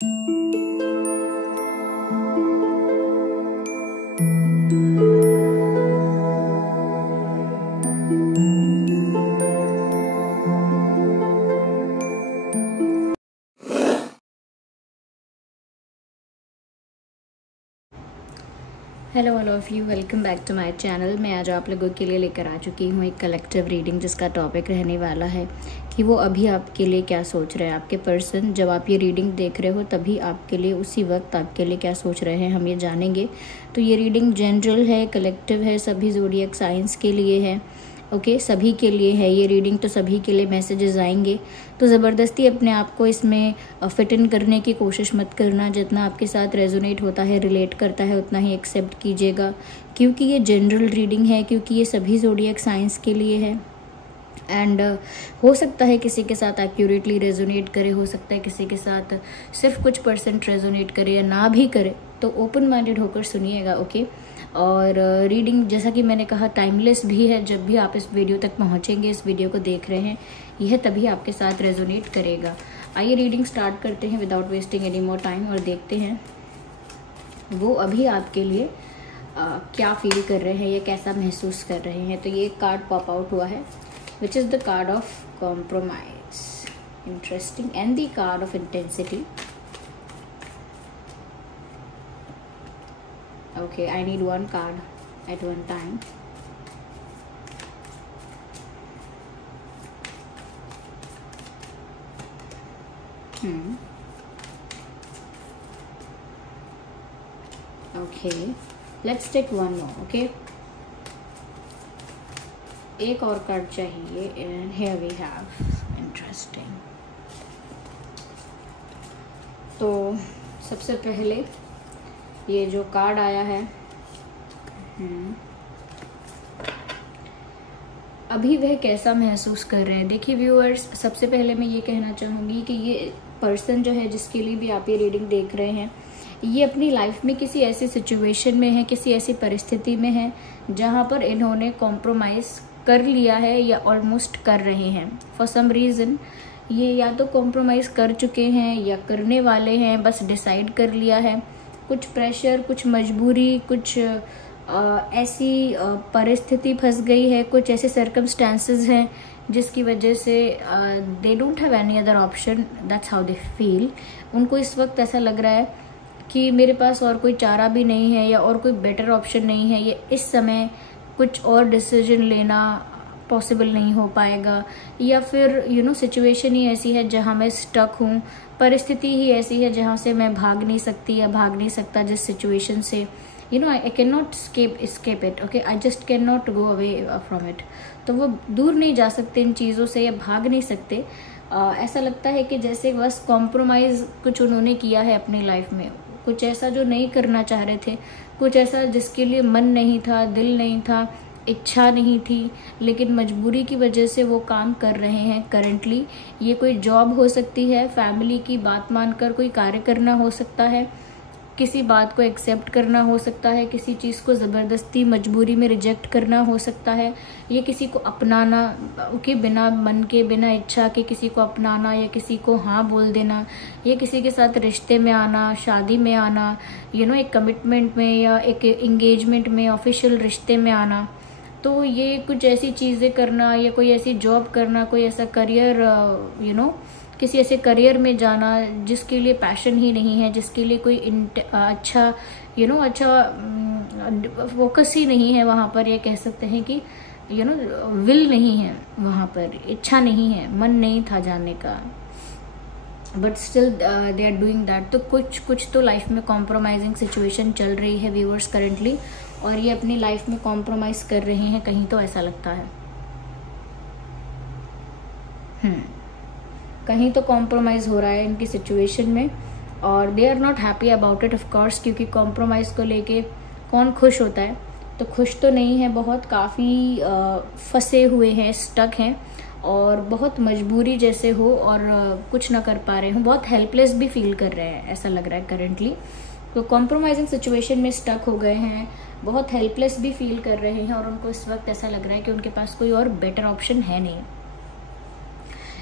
Hello all of you, welcome back to my channel. मैं आज आप लोगों के लिए लेकर आ चुकी हूँ एक कलेक्टिव रीडिंग, जिसका टॉपिक रहने वाला है कि वो अभी आपके लिए क्या सोच रहे हैं। आपके पर्सन जब आप ये रीडिंग देख रहे हो तभी आपके लिए उसी वक्त आपके लिए क्या सोच रहे हैं, हम ये जानेंगे। तो ये रीडिंग जनरल है, कलेक्टिव है, सभी ज़ोडिएक साइंस के लिए है। ओके, सभी के लिए है ये रीडिंग, तो सभी के लिए मैसेजेस आएंगे। तो ज़बरदस्ती अपने आप को इसमें फिट इन करने की कोशिश मत करना। जितना आपके साथ रेजोनेट होता है, रिलेट करता है, उतना ही एक्सेप्ट कीजिएगा, क्योंकि ये जनरल रीडिंग है, क्योंकि ये सभी ज़ोडिएक साइंस के लिए है। एंड हो सकता है किसी के साथ एक्यूरेटली रेजोनेट करे, हो सकता है किसी के साथ सिर्फ कुछ % रेजोनेट करे या ना भी करे। तो ओपन माइंडेड होकर सुनिएगा, ओके। और रीडिंग जैसा कि मैंने कहा टाइमलेस भी है। जब भी आप इस वीडियो तक पहुंचेंगे, इस वीडियो को देख रहे हैं, यह तभी आपके साथ रेजोनेट करेगा। आइए रीडिंग स्टार्ट करते हैं without wasting any more time और देखते हैं वो अभी आपके लिए क्या फील कर रहे हैं या कैसा महसूस कर रहे हैं। तो ये एक कार्ड पॉप आउट हुआ है, which is the card of compromise. Interesting. And the card of intensity. Okay, I need one card at one time. Okay, let's take one more. Okay, एक और कार्ड चाहिए। And here we have interesting. तो सबसे पहले ये जो card आया है, अभी वह कैसा महसूस कर रहे हैं। देखिए व्यूअर्स, सबसे पहले मैं ये कहना चाहूँगी कि ये पर्सन जो है, जिसके लिए भी आप ये रीडिंग देख रहे हैं, ये अपनी लाइफ में किसी ऐसी सिचुएशन में है, किसी ऐसी परिस्थिति में है जहाँ पर इन्होंने कॉम्प्रोमाइज़ कर लिया है या ऑलमोस्ट कर रहे हैं। फॉर सम रीज़न ये या तो कॉम्प्रोमाइज़ कर चुके हैं या करने वाले हैं, बस डिसाइड कर लिया है। कुछ प्रेशर, कुछ मजबूरी, कुछ ऐसी परिस्थिति फंस गई है, कुछ ऐसे सर्कमस्टांसेस हैं जिसकी वजह से they don't have any other option, that's how they feel. उनको इस वक्त ऐसा लग रहा है कि मेरे पास और कोई चारा भी नहीं है या और कोई बेटर ऑप्शन नहीं है, ये इस समय कुछ और डिसीजन लेना पॉसिबल नहीं हो पाएगा, या फिर सिचुएशन ही ऐसी है जहाँ मैं स्टक हूँ, परिस्थिति ही ऐसी है जहाँ से मैं भाग नहीं सकती या भाग नहीं सकता जिस सिचुएशन से। I can not escape it, okay, I just can not go away from it. तो वो दूर नहीं जा सकते इन चीज़ों से या भाग नहीं सकते। ऐसा लगता है कि जैसे बस कॉम्प्रोमाइज़ कुछ उन्होंने किया है अपनी लाइफ में, कुछ ऐसा जो नहीं करना चाह रहे थे, कुछ ऐसा जिसके लिए मन नहीं था, दिल नहीं था, इच्छा नहीं थी, लेकिन मजबूरी की वजह से वो काम कर रहे हैं करंटली। ये कोई जॉब हो सकती है, फैमिली की बात मानकर कोई कार्य करना हो सकता है, किसी बात को एक्सेप्ट करना हो सकता है, किसी चीज़ को ज़बरदस्ती मजबूरी में रिजेक्ट करना हो सकता है, ये किसी को अपनाना के बिना मन के, बिना इच्छा के किसी को अपनाना या किसी को हाँ बोल देना, या किसी के साथ रिश्ते में आना, शादी में आना, एक कमिटमेंट में या एक एंगेजमेंट में, ऑफिशियल रिश्ते में आना। तो ये कुछ ऐसी चीज़ें करना या कोई ऐसी जॉब करना, कोई ऐसा करियर किसी ऐसे करियर में जाना जिसके लिए पैशन ही नहीं है, जिसके लिए कोई अच्छा फोकस ही नहीं है वहाँ पर, ये कह सकते हैं कि विल नहीं है वहाँ पर, इच्छा नहीं है, मन नहीं था जाने का, but still they are doing that. तो कुछ तो लाइफ में कॉम्प्रोमाइजिंग सिचुएशन चल रही है व्यूअर्स करंटली, और ये अपनी लाइफ में कॉम्प्रोमाइज कर रहे हैं कहीं, तो ऐसा लगता है कहीं तो कॉम्प्रोमाइज हो रहा है इनकी सिचुएशन में, और they are not happy about it of course, क्योंकि कॉम्प्रोमाइज़ को लेके कौन खुश होता है। तो खुश तो नहीं है, बहुत काफ़ी फंसे हुए हैं, स्टक हैं, और बहुत मजबूरी जैसे हो और कुछ ना कर पा रहे हो, बहुत हेल्पलेस भी फील कर रहे हैं, ऐसा लग रहा है करंटली। तो कॉम्प्रोमाइजिंग सिचुएशन में स्टक हो गए हैं, बहुत हेल्पलेस भी फील कर रहे हैं, और उनको इस वक्त ऐसा लग रहा है कि उनके पास कोई और बेटर ऑप्शन है नहीं।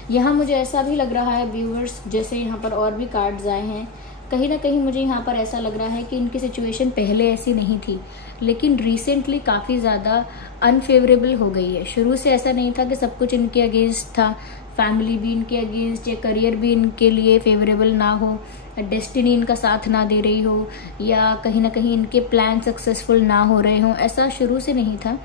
यहाँ मुझे ऐसा भी लग रहा है व्यूअर्स, जैसे यहाँ पर और भी कार्ड्स आए हैं, कहीं ना कहीं मुझे यहाँ पर ऐसा लग रहा है कि इनकी सिचुएशन पहले ऐसी नहीं थी, लेकिन रिसेंटली काफ़ी ज़्यादा अनफेवरेबल हो गई है। शुरू से ऐसा नहीं था कि सब कुछ इनके अगेंस्ट था, फैमिली भी इनके अगेंस्ट या करियर भी इनके लिए फेवरेबल ना हो, डेस्टिनी इनका साथ ना दे रही हो, या कहीं ना कहीं इनके प्लान सक्सेसफुल ना हो रहे हों, ऐसा शुरू से नहीं था।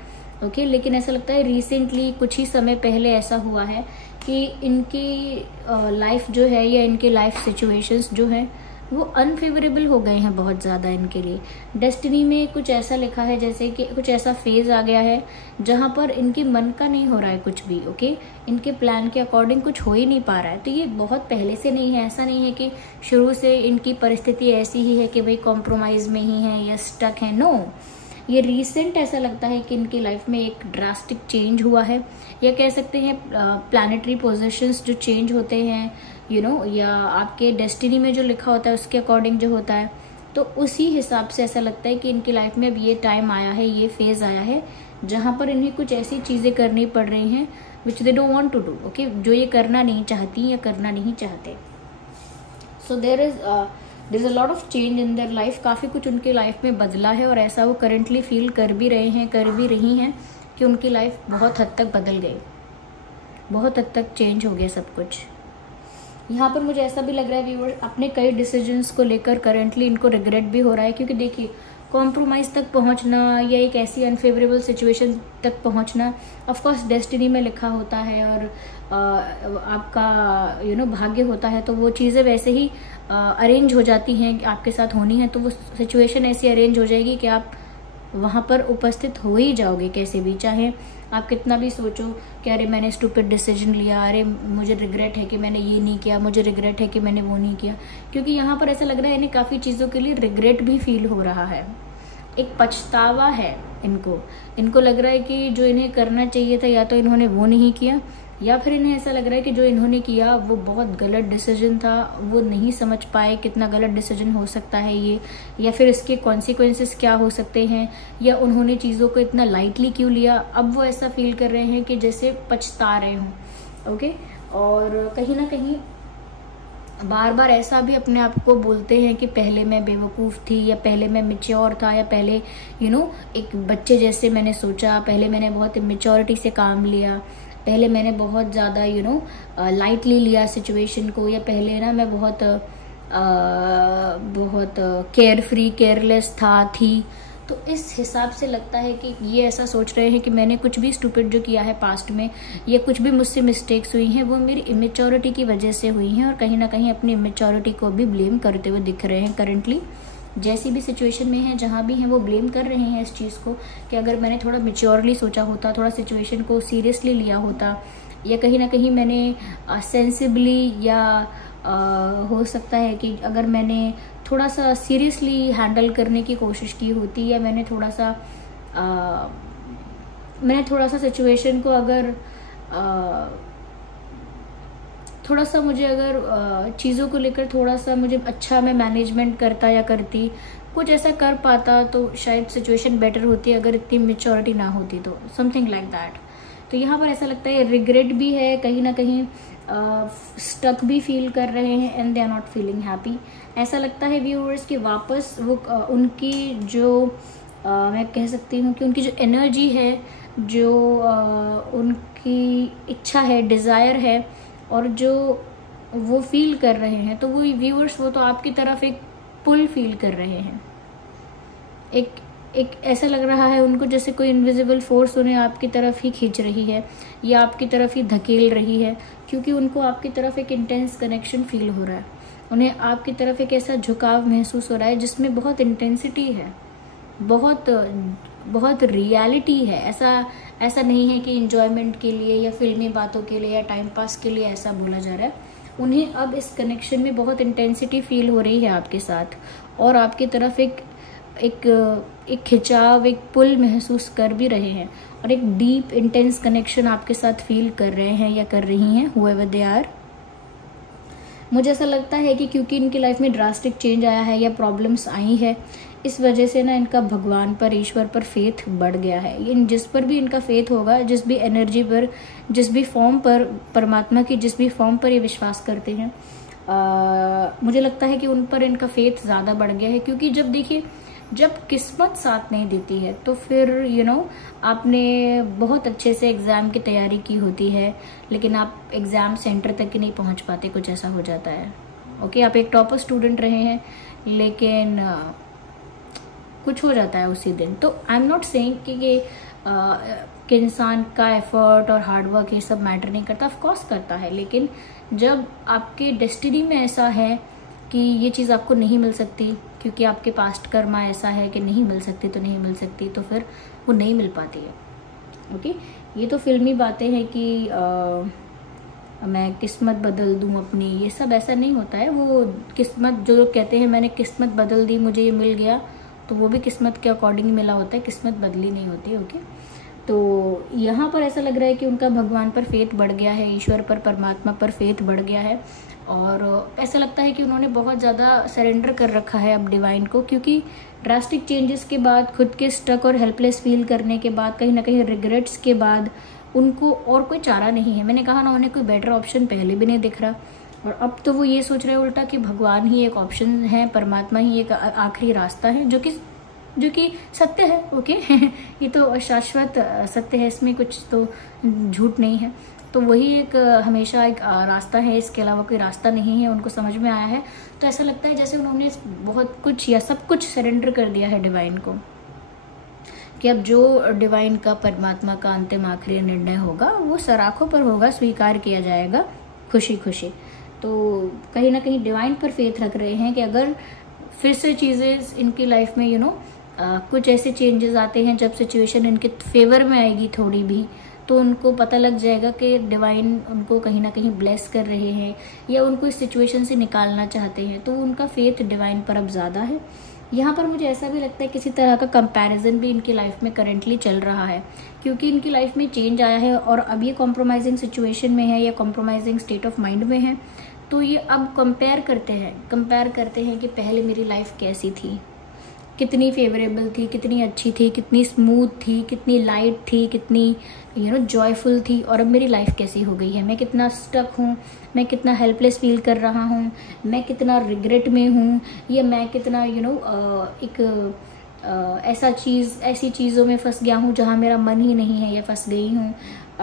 ओके, लेकिन ऐसा लगता है रिसेंटली कुछ ही समय पहले ऐसा हुआ है कि इनकी लाइफ जो है या इनके लाइफ सिचुएशंस जो है वो अनफेवरेबल हो गए हैं बहुत ज़्यादा इनके लिए। डेस्टिनी में कुछ ऐसा लिखा है जैसे कि कुछ ऐसा फेज आ गया है जहाँ पर इनके मन का नहीं हो रहा है कुछ भी। ओके, इनके प्लान के अकॉर्डिंग कुछ हो ही नहीं पा रहा है। तो ये बहुत पहले से नहीं है, ऐसा नहीं है कि शुरू से इनकी परिस्थिति ऐसी ही है कि भाई कॉम्प्रोमाइज़ में ही है या स्टक है। नो, ये रीसेंट ऐसा लगता है कि इनकी लाइफ में एक ड्रास्टिक चेंज हुआ है, या कह सकते हैं प्लानिटरी पोजीशंस जो चेंज होते हैं या आपके डेस्टिनी में जो लिखा होता है उसके अकॉर्डिंग जो होता है, तो उसी हिसाब से ऐसा लगता है कि इनकी लाइफ में अब ये टाइम आया है, ये फेज आया है जहाँ पर इन्हें कुछ ऐसी चीज़ें करनी पड़ रही हैं which they don't want to do. Okay, जो ये करना नहीं चाहती या करना नहीं चाहते। So there is a lot of change in their life. काफ़ी कुछ उनकी लाइफ में बदला है और ऐसा वो करेंटली फील कर भी रही हैं कि उनकी लाइफ बहुत हद तक बदल गई, बहुत हद तक चेंज हो गया सब कुछ। यहाँ पर मुझे ऐसा भी लग रहा है व्यूअर, अपने कई डिसीजंस को लेकर करेंटली इनको रिग्रेट भी हो रहा है, क्योंकि देखिए कॉम्प्रोमाइज़ तक पहुँचना या एक ऐसी अनफेवरेबल सिचुएशन तक पहुँचना ऑफ कोर्स डेस्टिनी में लिखा होता है और आपका भाग्य होता है, तो वो चीज़ें वैसे ही अरेंज हो जाती हैं कि आपके साथ होनी है, तो वो सिचुएशन ऐसी अरेंज हो जाएगी कि आप वहाँ पर उपस्थित हो ही जाओगे कैसे भी, चाहे आप कितना भी सोचो कि अरे मैंने स्टूपिड डिसीजन लिया, अरे मुझे रिग्रेट है कि मैंने ये नहीं किया, मुझे रिग्रेट है कि मैंने वो नहीं किया। क्योंकि यहाँ पर ऐसा लग रहा है इन्हें काफ़ी चीज़ों के लिए रिग्रेट भी फील हो रहा है, एक पछतावा है इनको लग रहा है कि जो इन्हें करना चाहिए था या तो इन्होंने वो नहीं किया, या फिर इन्हें ऐसा लग रहा है कि जो इन्होंने किया वो बहुत गलत डिसीजन था, वो नहीं समझ पाए कितना गलत डिसीजन हो सकता है ये, या फिर इसके कॉन्सिक्वेंसेस क्या हो सकते हैं, या उन्होंने चीज़ों को इतना लाइटली क्यों लिया। अब वो ऐसा फील कर रहे हैं कि जैसे पछता रहे हों। ओके, और कहीं ना कहीं बार बार ऐसा भी अपने आप को बोलते हैं कि पहले मैं बेवकूफ़ थी, या पहले मैं मैच्योर था, या पहले एक बच्चे जैसे मैंने सोचा, पहले मैंने बहुत मैच्योरिटी से काम लिया, पहले मैंने बहुत ज़्यादा लाइटली लिया सिचुएशन को, या पहले ना मैं बहुत केयर फ्री केयरलेस थी। तो इस हिसाब से लगता है कि ये ऐसा सोच रहे हैं कि मैंने कुछ भी स्टूपिड जो किया है पास्ट में, या कुछ भी मुझसे मिस्टेक्स हुई हैं वो मेरी इमेच्योरिटी की वजह से हुई हैं, और कहीं ना कहीं अपनी इमेच्योरिटी को भी ब्लेम करते हुए दिख रहे हैं करेंटली। जैसी भी सिचुएशन में है, जहाँ भी हैं, वो ब्लेम कर रहे हैं इस चीज़ को कि अगर मैंने थोड़ा मैच्योरली सोचा होता, थोड़ा सिचुएशन को सीरियसली लिया होता, या कहीं ना कहीं मैंने सेंसिबली या हो सकता है कि अगर मैंने थोड़ा सा सीरियसली हैंडल करने की कोशिश की होती, या मैंने थोड़ा सा सिचुएशन को अगर थोड़ा सा मुझे अगर चीज़ों को लेकर थोड़ा सा मुझे अच्छा मैं मैनेजमेंट करता या करती, कुछ ऐसा कर पाता, तो शायद सिचुएशन बेटर होती अगर इतनी मैच्योरिटी ना होती, तो समथिंग लाइक दैट। तो यहाँ पर ऐसा लगता है रिग्रेट भी है, कहीं ना कहीं स्टक भी फील कर रहे हैं, and they are not feeling happy. ऐसा लगता है व्यूअर्स कि वापस वो उनकी जो मैं कह सकती हूँ कि उनकी जो एनर्जी है, जो उनकी इच्छा है, डिज़ायर है, और जो वो फील कर रहे हैं, तो वो व्यूअर्स वो तो आपकी तरफ एक पुल फील कर रहे हैं। एक ऐसा लग रहा है उनको जैसे कोई इनविजिबल फोर्स उन्हें आपकी तरफ ही खींच रही है, या आपकी तरफ ही धकेल रही है, क्योंकि उनको आपकी तरफ एक इंटेंस कनेक्शन फील हो रहा है। उन्हें आपकी तरफ एक ऐसा झुकाव महसूस हो रहा है जिसमें बहुत इंटेंसिटी है, बहुत रियलिटी है। ऐसा नहीं है कि एंजॉयमेंट के लिए या फिल्मी बातों के लिए या टाइम पास के लिए ऐसा बोला जा रहा है। उन्हें अब इस कनेक्शन में बहुत इंटेंसिटी फील हो रही है आपके साथ, और आपकी तरफ एक खिंचाव, एक पुल महसूस कर भी रहे हैं, और एक डीप इंटेंस कनेक्शन आपके साथ फील कर रहे हैं या कर रही हैं, whoever they are। मुझे ऐसा लगता है कि क्योंकि इनकी लाइफ में ड्रास्टिक चेंज आया है या प्रॉब्लम्स आई है, इस वजह से ना इनका भगवान पर, ईश्वर पर फेथ बढ़ गया है। इन जिस पर भी इनका फेथ होगा, जिस भी एनर्जी पर, जिस भी फॉर्म पर, परमात्मा की जिस भी फॉर्म पर ये विश्वास करते हैं, मुझे लगता है कि उन पर इनका फेथ ज़्यादा बढ़ गया है। क्योंकि जब देखिए, जब किस्मत साथ नहीं देती है तो फिर आपने बहुत अच्छे से एग्ज़ाम की तैयारी की होती है, लेकिन आप एग्ज़ाम सेंटर तक ही नहीं पहुंच पाते, कुछ ऐसा हो जाता है। ओके, आप एक टॉपर स्टूडेंट रहे हैं, लेकिन कुछ हो जाता है उसी दिन। तो आई एम नॉट सेइंग कि इंसान का एफर्ट और हार्डवर्क ये सब मैटर नहीं करता, ऑफ कोर्स करता है। लेकिन जब आपके डेस्टिनी में ऐसा है कि ये चीज़ आपको नहीं मिल सकती, क्योंकि आपके पास्ट कर्मा ऐसा है कि नहीं मिल सकती तो नहीं मिल सकती, तो फिर वो नहीं मिल पाती है। ओके, ये तो फिल्मी बातें हैं कि मैं किस्मत बदल दूं अपनी, ये सब ऐसा नहीं होता है। वो किस्मत, जो लोग कहते हैं मैंने किस्मत बदल दी, मुझे ये मिल गया, तो वो भी किस्मत के अकॉर्डिंग मिला होता है, किस्मत बदली नहीं होती। ओके, तो यहाँ पर ऐसा लग रहा है कि उनका भगवान पर फेथ बढ़ गया है, ईश्वर पर, परमात्मा पर फेथ बढ़ गया है। और ऐसा लगता है कि उन्होंने बहुत ज़्यादा सरेंडर कर रखा है अब डिवाइन को, क्योंकि ड्रास्टिक चेंजेस के बाद, खुद के स्टक और हेल्पलेस फील करने के बाद, कहीं ना कहीं रिग्रेट्स के बाद उनको और कोई चारा नहीं है। मैंने कहा ना, उन्हें कोई बेटर ऑप्शन पहले भी नहीं दिख रहा, और अब तो वो ये सोच रहे हैं उल्टा कि भगवान ही एक ऑप्शन है, परमात्मा ही एक आखिरी रास्ता है, जो कि सत्य है। ओके ये तो शाश्वत सत्य है, इसमें कुछ तो झूठ नहीं है। तो वही एक हमेशा एक रास्ता है, इसके अलावा कोई रास्ता नहीं है, उनको समझ में आया है। तो ऐसा लगता है जैसे उन्होंने बहुत कुछ या सब कुछ सरेंडर कर दिया है डिवाइन को, कि अब जो डिवाइन का, परमात्मा का अंतिम आखिरी निर्णय होगा वो सराखों पर होगा, स्वीकार किया जाएगा खुशी खुशी। तो कहीं ना कहीं डिवाइन पर फेथ रख रहे हैं कि अगर फिर से चीज़ें इनकी लाइफ में कुछ ऐसे चेंजेस आते हैं, जब सिचुएशन इनके फेवर में आएगी थोड़ी भी, तो उनको पता लग जाएगा कि डिवाइन उनको कहीं ना कहीं ब्लेस कर रहे हैं या उनको इस सिचुएशन से निकालना चाहते हैं। तो उनका फेथ डिवाइन पर अब ज़्यादा है। यहाँ पर मुझे ऐसा भी लगता है किसी तरह का कंपैरिजन भी इनकी लाइफ में करंटली चल रहा है, क्योंकि इनकी लाइफ में चेंज आया है और अब ये कॉम्प्रोमाइजिंग सिचुएशन में है या कॉम्प्रोमाइजिंग स्टेट ऑफ माइंड में है। तो ये अब कंपेयर करते हैं कि पहले मेरी लाइफ कैसी थी, कितनी फेवरेबल थी, कितनी अच्छी थी, कितनी स्मूथ थी, कितनी लाइट थी, कितनी जॉयफुल थी, और अब मेरी लाइफ कैसी हो गई है। मैं कितना स्टक हूँ, मैं कितना हेल्पलेस फील कर रहा हूँ, मैं कितना रिग्रेट में हूँ, या मैं कितना ऐसी चीज़ों में फंस गया हूँ जहाँ मेरा मन ही नहीं है, या फंस गई हूँ,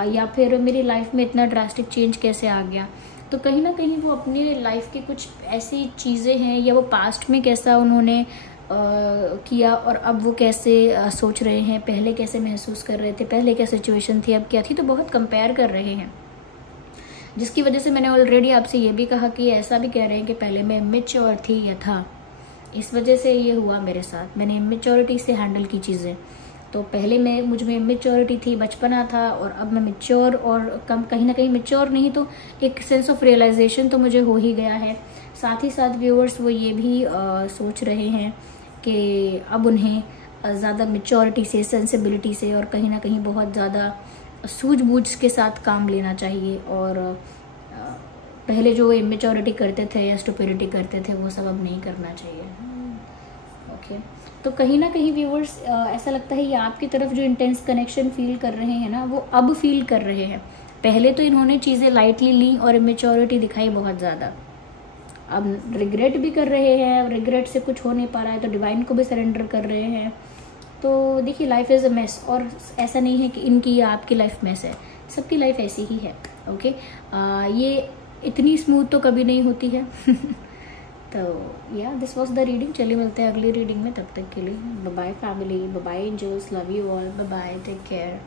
या फिर मेरी लाइफ में इतना ड्रास्टिक चेंज कैसे आ गया। तो कहीं ना कहीं वो अपनी लाइफ की कुछ ऐसी चीज़ें हैं, या वो पास्ट में कैसा उन्होंने किया और अब वो कैसे सोच रहे हैं, पहले कैसे महसूस कर रहे थे, पहले क्या सिचुएशन थी, अब क्या थी, तो बहुत कंपेयर कर रहे हैं। जिसकी वजह से मैंने ऑलरेडी आपसे ये भी कहा कि ऐसा भी कह रहे हैं कि पहले मैं इमेच्योर थी या था, इस वजह से ये हुआ मेरे साथ, मैंने इमेच्योरिटी से हैंडल की चीज़ें। तो पहले मुझ में इमेच्योरिटी थी, बचपना था, और अब मैं मैच्योर, और कहीं ना कहीं मैच्योर नहीं तो एक सेंस ऑफ रियलाइजेशन तो मुझे हो ही गया है। साथ ही साथ व्यूअर्स वो ये भी सोच रहे हैं कि अब उन्हें ज़्यादा मैच्योरिटी से, सेंसिबिलिटी से, और कहीं ना कहीं बहुत ज़्यादा सूझबूझ के साथ काम लेना चाहिए, और पहले जो इमेच्योरिटी करते थे या स्टुपिडिटी करते थे वो सब अब नहीं करना चाहिए। ओके, तो कहीं ना कहीं व्यूअर्स ऐसा लगता है ये आपकी तरफ जो इंटेंस कनेक्शन फील कर रहे हैं ना, वो अब फील कर रहे हैं। पहले तो इन्होंने चीज़ें लाइटली ली और इमेच्योरिटी दिखाई बहुत ज़्यादा, अब रिग्रेट भी कर रहे हैं, रिग्रेट से कुछ हो नहीं पा रहा है तो डिवाइन को भी सरेंडर कर रहे हैं। तो देखिए, लाइफ इज़ अ मेस, और ऐसा नहीं है कि इनकी या आपकी लाइफ मेस है, सबकी लाइफ ऐसी ही है। ओके, ये इतनी स्मूथ तो कभी नहीं होती है। तो या दिस वॉज द रीडिंग। चलिए मिलते हैं अगली रीडिंग में, तब तक के लिए bye bye family, bye bye angels, love you all, bye bye, take care.